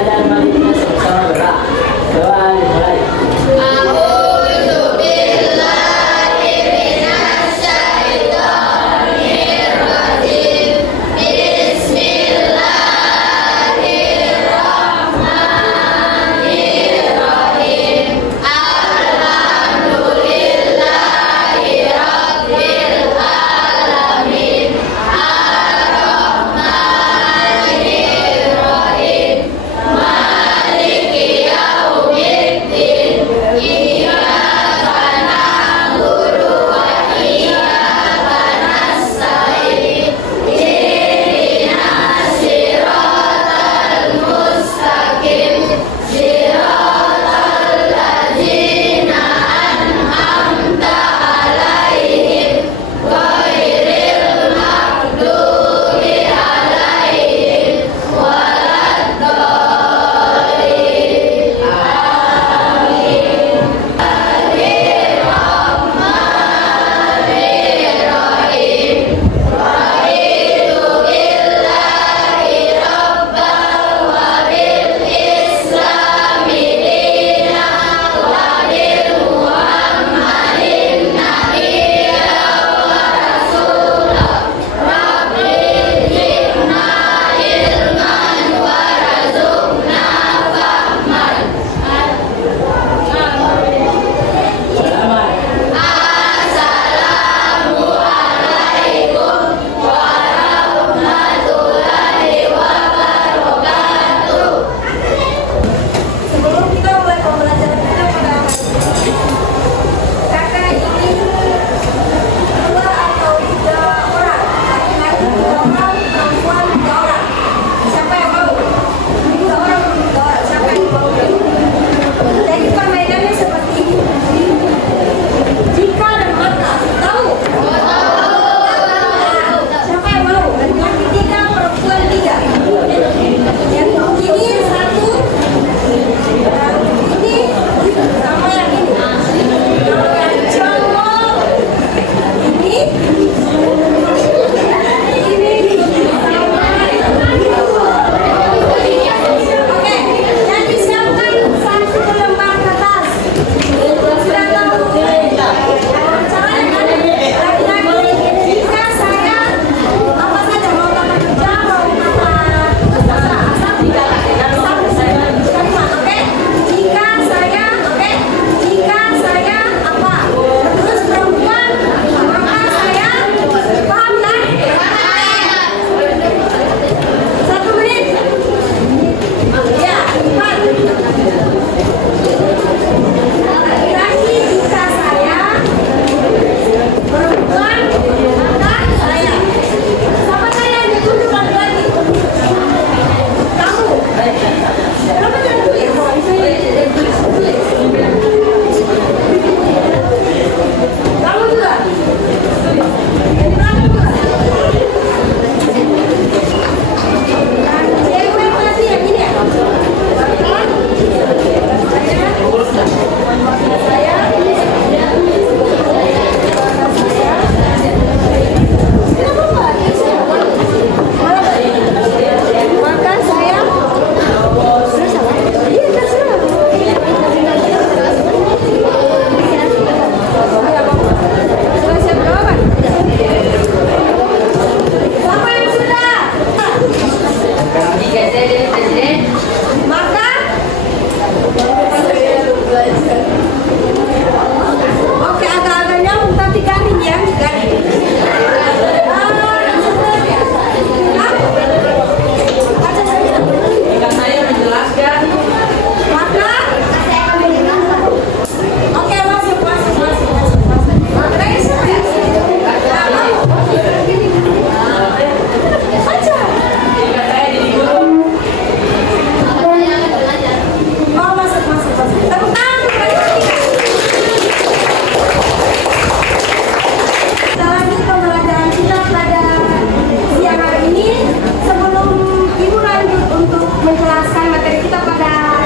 belajar Madinah sama-sama doa. Doa dimulai. menjelaskan materi kita pada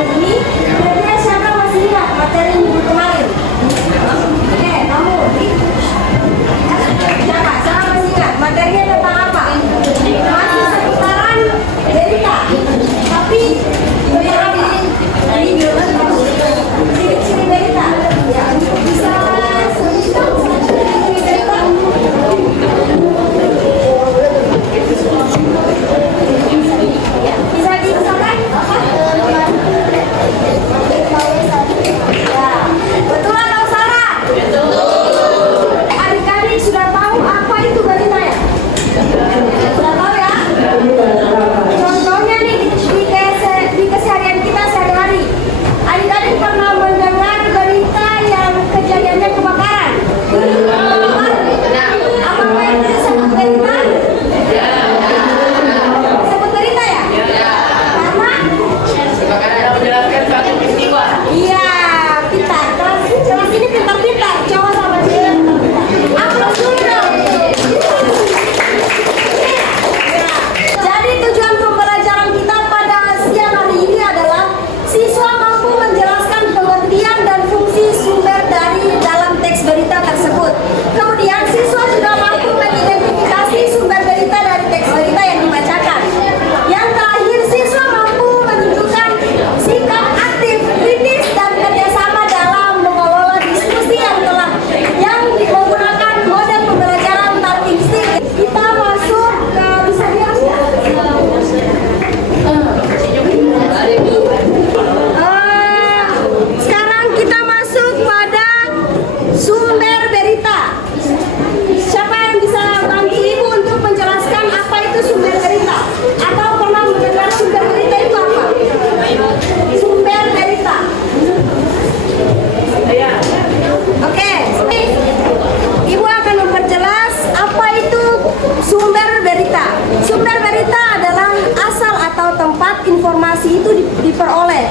diperoleh.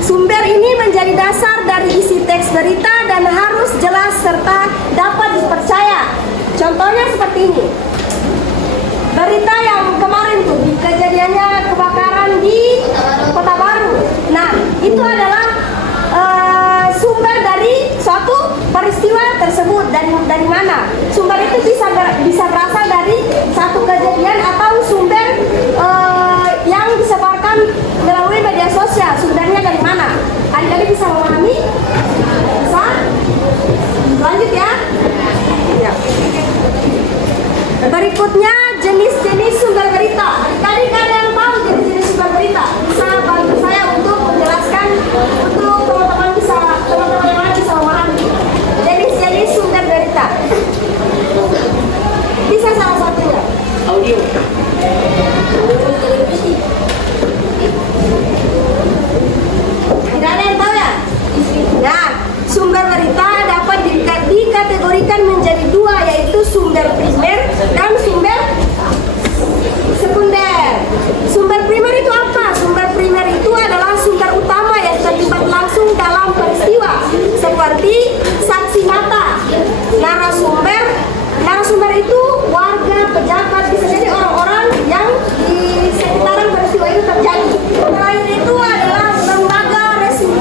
Sumber ini menjadi dasar dari isi teks berita dan harus jelas serta dapat dipercaya. Contohnya seperti ini. Berita yang kemarin tuh, kejadiannya kebakaran di Kota Baru. Nah, itu adalah sumber dari suatu peristiwa tersebut. Dari mana? Sumber itu bisa berasal dari satu kejadian atau sumber yang disebarkan melalui media sosial. Sumbernya dari mana? Adik-adik bisa memahami? Bisa? Lanjut ya. Ya. Berikutnya jenis-jenis sumber berita. Tadi kalian tahu jenis-jenis sumber berita? Bisa bantu saya untuk menjelaskan untuk teman-teman yang mana bisa memahami jenis-jenis sumber berita. Bisa salah satunya? Audio. Televisi. Tidak ada yang tahu ya? Nah, sumber berita dapat dikategorikan menjadi dua, yaitu sumber primer dan sumber sekunder. Sumber primer itu apa? Sumber primer itu adalah sumber utama yang terlibat langsung dalam peristiwa, seperti saksi mata. Narasumber itu warga, pejabat, bisa jadi orang-orang yang di sekitaran peristiwa itu terjadi. Selain itu adalah lembaga resmi.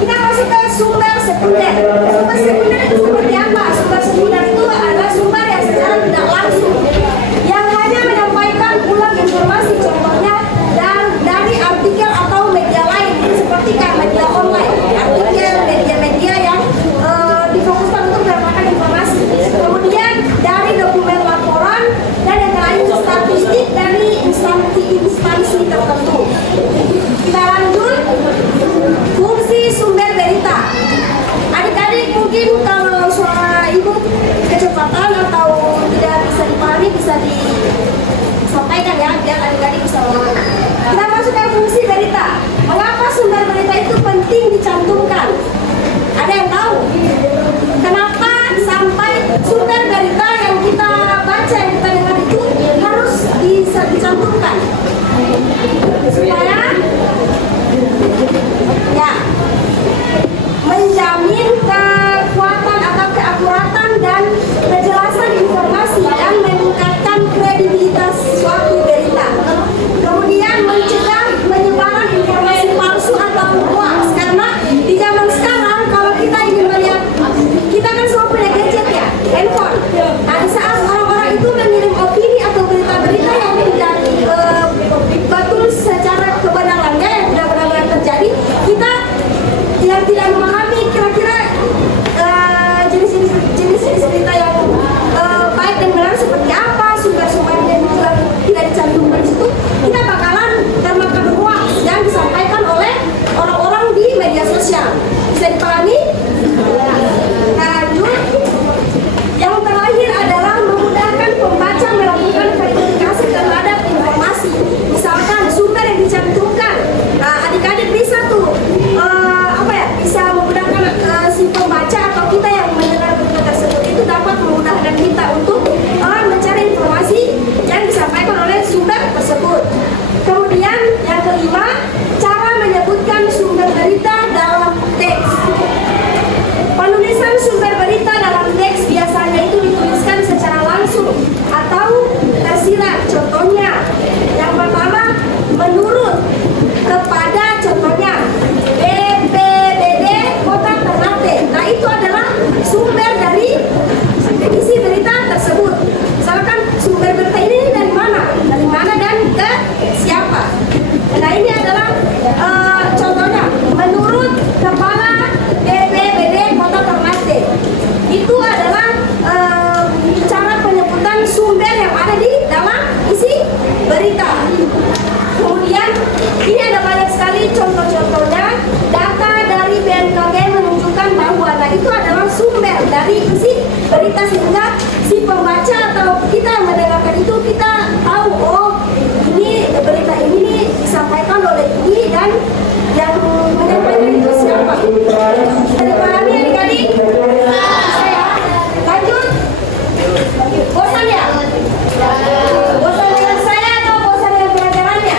Kita masuk ke sumber sekunder. Sumber sekunder itu seperti apa? Sumber sekunder itu adalah sumber yang secara tidak langsung, yang hanya menyampaikan ulang informasi, contohnya dari artikel atau media lain, seperti media online, artikel, media-media yang difokuskan untuk mendapatkan informasi. Kemudian dari dokumen laporan dan yang lain statistik dari instansi tertentu. Kita lanjut, fungsi sumber berita. Adik-adik mungkin kalau suara ibu kecepatan atau tidak bisa dipahami, bisa disampaikan ya, biar adik-adik bisa memahami. Kita masuk ke fungsi berita. Mengapa sumber berita itu penting dicantumkan? Ada yang tahu? Kenapa sampai sumber berita yang kita baca, yang kita dengar itu harus dicantumkan? Supaya ya menjamin kekuatan atau keakuratan dan kejelasan informasi dan meningkatkan kredibilitas suatu berita. Kemudian mencegah penyebaran informasi palsu atau hoax, karena di zaman sekarang kalau kita ingin melihat, kita kan semua punya gadget ya, handphone. Nah, di saat orang-orang itu mengirim opini atau berita-berita yang tidak betul secara kebenarannya, yang tidak benar-benar terjadi, kita yang tidak memahami kira-kira jenis-jenis berita yang baik dan benar seperti apa, sumber-sumbernya juga tidak dicantumkan di situ, kita bakalan termakan hoax yang disampaikan oleh orang-orang di media sosial. Bisa dipahami? Lanjut, yang terakhir adalah memudahkan pembaca melakukan verifikasi terhadap informasi. Misalkan sumber yang dicantumkan, nah adik-adik bisa tuh bisa memudahkan si pembaca atau kita yang mendengar berita tersebut itu dapat memudahkan kita untuk mencari informasi yang disampaikan oleh sumber tersebut. Kemudian yang kelima, cara menyebutkan sumber berita dalam teks. Penulisan sumber berita dalam teks biasanya itu dituliskan secara langsung atau tersirat. Contohnya, yang pertama, menurut, kepada, contohnya BPBD Kota Ternate. Nah, itu adalah sumber dari isi berita tersebut. Misalkan sumber berita ini dari mana dan ke siapa. Nah, ini adalah contohnya, menurut Kepala BPBD Kota Ternate. Itu adalah cara penyebutan sumber yang ada di dalam isi berita. Kemudian ini ada banyak sekali contoh-contohnya. Data dari BMKG menunjukkan bahwa itu adalah sumber dari isi berita, sehingga si pembaca atau kita yang mendengarkan itu kita tahu, oh ini berita ini nih disampaikan oleh ini dan yang menyampaikan itu siapa. Ada pahami adik-adik? Lanjut. Bosan ya? Bosan dengan saya atau bosan dengan pelajarannya?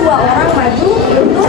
dua orang maju untuk